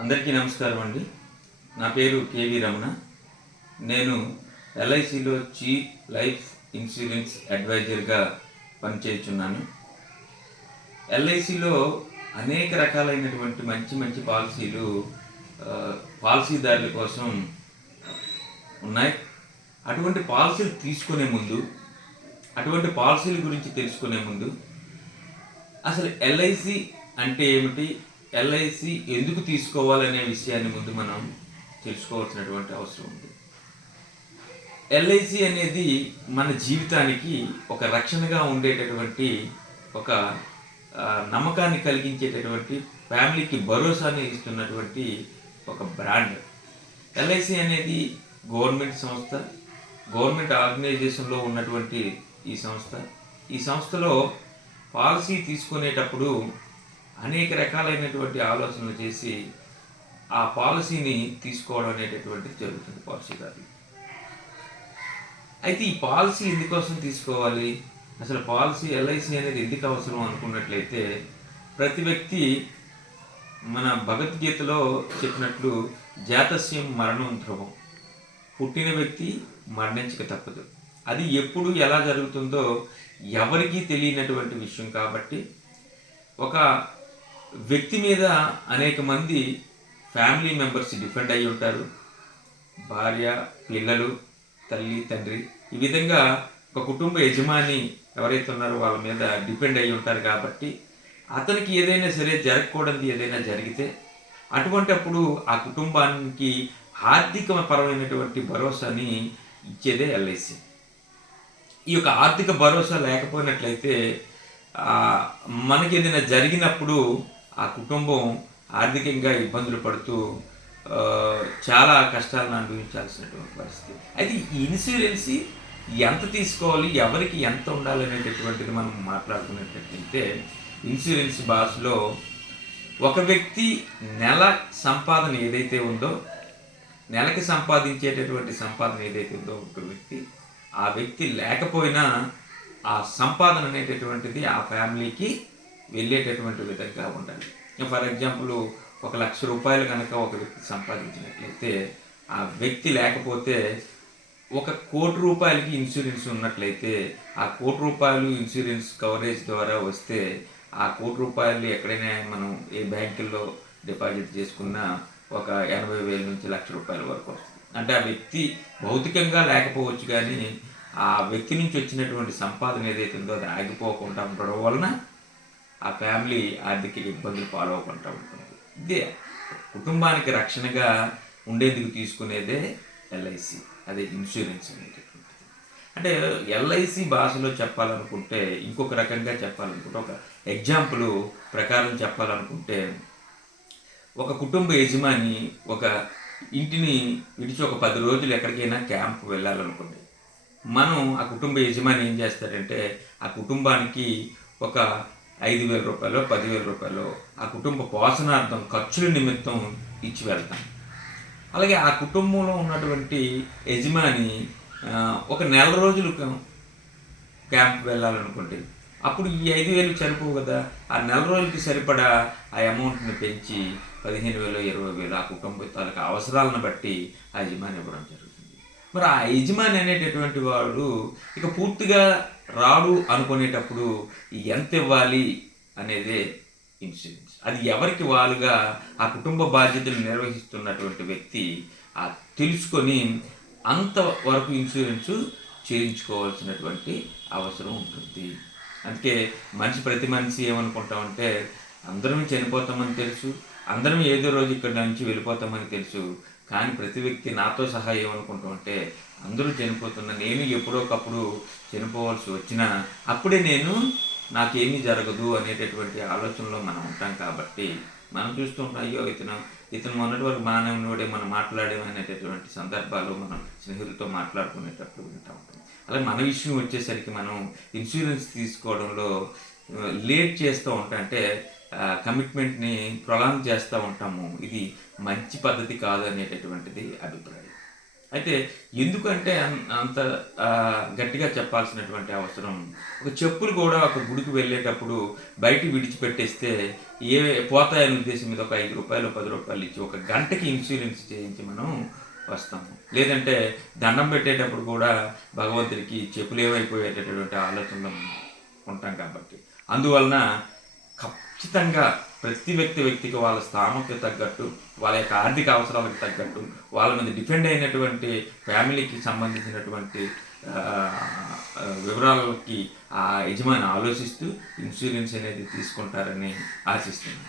అందరికీ నమస్కారం అండి. నా పేరు కేవి రమణ. నేను ఎల్ఐసిలో చీఫ్ లైఫ్ ఇన్సూరెన్స్ అడ్వైజర్గా పనిచేస్తున్నాను. ఎల్ఐసిలో అనేక రకాలైనటువంటి మంచి మంచి పాలసీలు పాలసీదారుల కోసం ఉన్నాయి. అటువంటి పాలసీలు తీసుకునే ముందు అటువంటి పాలసీల గురించి తెలుసుకునే ముందు అసలు ఎల్ఐసి అంటే ఏమిటి? ఎల్ఐసి ఎందుకు తీసుకోవాలనే విషయాన్ని ముందు మనం తెలుసుకోవాల్సినటువంటి అవసరం ఉంది. ఎల్ఐసి అనేది మన జీవితానికి ఒక రక్షణగా ఉండేటటువంటి ఒక నమ్మకాన్ని కలిగించేటటువంటి ఫ్యామిలీకి భరోసాని ఇస్తున్నటువంటి ఒక బ్రాండ్. ఎల్ఐసి అనేది గవర్నమెంట్ సంస్థ గవర్నమెంట్ ఆర్గనైజేషన్లో ఉన్నటువంటి ఈ సంస్థ. ఈ సంస్థలో పాలసీ తీసుకునేటప్పుడు అనేక రకాలైనటువంటి ఆలోచనలు చేసి ఆ పాలసీని తీసుకోవడం అనేటటువంటిది జరుగుతుంది పాలసీదారులు అయితే ఈ పాలసీ ఎందుకోసం తీసుకోవాలి? అసలు పాలసీ ఎల్ఐసి అనేది ఎందుకు అవసరం అనుకున్నట్లయితే ప్రతి వ్యక్తి మన భగవద్గీతలో చెప్పినట్లు జాతస్యం మరణం ధ్రువం. పుట్టిన వ్యక్తి మరణించక తప్పదు. అది ఎప్పుడు ఎలా జరుగుతుందో ఎవరికీ తెలియనటువంటి విషయం కాబట్టి ఒక వ్యక్తి మీద అనేక మంది ఫ్యామిలీ మెంబర్స్ డిపెండ్ అయి ఉంటారు. భార్య పిల్లలు తల్లి తండ్రి. ఈ విధంగా ఒక కుటుంబ యజమాని ఎవరైతే ఉన్నారో వాళ్ళ మీద డిపెండ్ అయి ఉంటారు కాబట్టి అతనికి ఏదైనా సరే జరగకూడదు ఏదైనా జరిగితే అటువంటప్పుడు ఆ కుటుంబానికి ఆర్థిక పరమైనటువంటి భరోసాని ఇచ్చేదే ఎల్ఐసి ఈ యొక్క ఆర్థిక భరోసా లేకపోయినట్లయితే మనకి ఏదైనా జరిగినప్పుడు ఆ కుటుంబం ఆర్థికంగా ఇబ్బందులు పడుతూ చాలా కష్టాలను అనుభవించాల్సినటువంటి పరిస్థితి. అయితే ఈ ఇన్సూరెన్స్ ఎంత తీసుకోవాలి ఎవరికి ఎంత ఉండాలి అనేటటువంటిది మనం మాట్లాడుకునేటట్లయితే ఇన్సూరెన్స్ భాషలో ఒక వ్యక్తి నెల సంపాదన ఏదైతే ఉందో నెలకి సంపాదించేటటువంటి సంపాదన ఏదైతే ఉందో ఒక వ్యక్తి ఆ వ్యక్తి లేకపోయినా ఆ సంపాదన అనేటటువంటిది ఆ ఫ్యామిలీకి వెళ్ళేటటువంటి విధంగా ఉండాలి. ఫర్ ఎగ్జాంపుల్ ఒక లక్ష రూపాయలు కనుక ఒక వ్యక్తి సంపాదించినట్లయితే ఆ వ్యక్తి లేకపోతే ఒక కోటి రూపాయలకి ఇన్సూరెన్స్ ఉన్నట్లయితే ఆ కోటి రూపాయలు ఇన్సూరెన్స్ కవరేజ్ ద్వారా వస్తే ఆ కోటి రూపాయలు ఎక్కడైనా మనం ఏ బ్యాంకుల్లో డిపాజిట్ చేసుకున్నా ఒక ఎనభై వేల నుంచి లక్ష రూపాయల వరకు వస్తుంది. అంటే ఆ వ్యక్తి భౌతికంగా లేకపోవచ్చు కానీ ఆ వ్యక్తి నుంచి వచ్చినటువంటి సంపాదన ఏదైతే ఉందో అది ఆగిపోకుండా ఉండడం వలన ఆ ఫ్యామిలీ ఆర్థిక ఇబ్బందులు పాలవకుండా ఉంటుంది. ఇదే కుటుంబానికి రక్షణగా ఉండేందుకు తీసుకునేదే ఎల్ఐసి అదే ఇన్సూరెన్స్ అనేటటువంటిది. అంటే ఎల్ఐసి భాషలో చెప్పాలనుకుంటే ఇంకొక రకంగా చెప్పాలనుకుంటే ఒక ఎగ్జాంపుల్ ప్రకారం చెప్పాలనుకుంటే ఒక కుటుంబ యజమాని ఒక ఇంటిని విడిచి ఒక పది రోజులు ఎక్కడికైనా క్యాంప్ వెళ్ళాలనుకోండి మనం ఆ కుటుంబ యజమాని ఏం చేస్తాడంటే ఆ కుటుంబానికి ఒక ఐదు వేల రూపాయలు పదివేల రూపాయలు ఆ కుటుంబ పోషణార్థం ఖర్చుల నిమిత్తం ఇచ్చి వెళ్తాం. అలాగే ఆ కుటుంబంలో ఉన్నటువంటి యజమాని ఒక నెల రోజులు క్యాంప్ వెళ్ళాలనుకుంటే అప్పుడు ఈ ఐదు వేలు సరిపోవు కదా. ఆ నెల రోజులకి సరిపడా ఆ అమౌంట్ని పెంచి పదిహేను వేలు ఇరవై వేలు ఆ కుటుంబ తాలూకా అవసరాలను బట్టి ఆ యజమాని ఇవ్వడం జరుగుతుంది. మరి ఆ యజమాని అనేటటువంటి వాడు ఇక పూర్తిగా రాడు అనుకునేటప్పుడు ఎంత ఇవ్వాలి అనేదే ఇన్సూరెన్స్ అది ఎవరికి వాళ్ళుగా ఆ కుటుంబ బాధ్యతలు నిర్వహిస్తున్నటువంటి వ్యక్తి ఆ తెలుసుకొని అంతవరకు ఇన్సూరెన్స్ చేయించుకోవాల్సినటువంటి అవసరం ఉంటుంది. అందుకే మనిషి ప్రతి మనిషి ఏమనుకుంటామంటే అందరం చనిపోతామని తెలుసు అందరం ఏదో రోజు ఇక్కడ నుంచి వెళ్ళిపోతామని తెలుసు కానీ ప్రతి వ్యక్తి నాతో సహా ఏమనుకుంటామంటే అందరూ చనిపోతున్నా నేను ఎప్పుడోకప్పుడు చనిపోవాల్సి వచ్చినా అప్పుడే నేను నాకేమీ జరగదు అనేటటువంటి ఆలోచనలో మనం ఉంటాం కాబట్టి మనం చూస్తుంటాం అయ్యో ఇతను ఇతను మొన్నటి వరకు బాగానే ఉన్నవాడే మనం మాట్లాడేమనేటటువంటి అనేటటువంటి సందర్భాలు మనం స్నేహితులతో మాట్లాడుకునేటప్పుడు ఉంటాం. అలాగే మన విషయం వచ్చేసరికి మనం ఇన్సూరెన్స్ తీసుకోవడంలో లేట్ చేస్తూ ఉంటాం అంటే కమిట్మెంట్ని ప్రొలాంగ్ చేస్తూ ఉంటాము. ఇది మంచి పద్ధతి కాదు అనేటటువంటిది అభిప్రాయం. అయితే ఎందుకంటే అంత గట్టిగా చెప్పాల్సినటువంటి అవసరం ఒక చెప్పులు కూడా ఒక గుడికి వెళ్ళేటప్పుడు బయట విడిచిపెట్టేస్తే ఏ పోతాయనే ఉద్దేశం మీద ఒక ఐదు రూపాయలు పది రూపాయలు ఇచ్చి ఒక గంటకి ఇన్సూరెన్స్ చేయించి మనం వస్తాము. లేదంటే దండం పెట్టేటప్పుడు కూడా భగవంతుడికి చెప్పులు ఏమైపోయేటటువంటి ఆలోచనలు ఉంటాం కాబట్టి. అందువలన ఖచ్చితంగా ప్రతి వ్యక్తి వ్యక్తికి వాళ్ళ స్థానంకి తగ్గట్టు వాళ్ళ యొక్క ఆర్థిక అవసరాలకు తగ్గట్టు వాళ్ళ మీద డిపెండ్ అయినటువంటి ఫ్యామిలీకి సంబంధించినటువంటి వివరాలకి ఆ యజమాని ఆలోచిస్తూ ఇన్సూరెన్స్ అనేది తీసుకుంటారని ఆశిస్తున్నాను.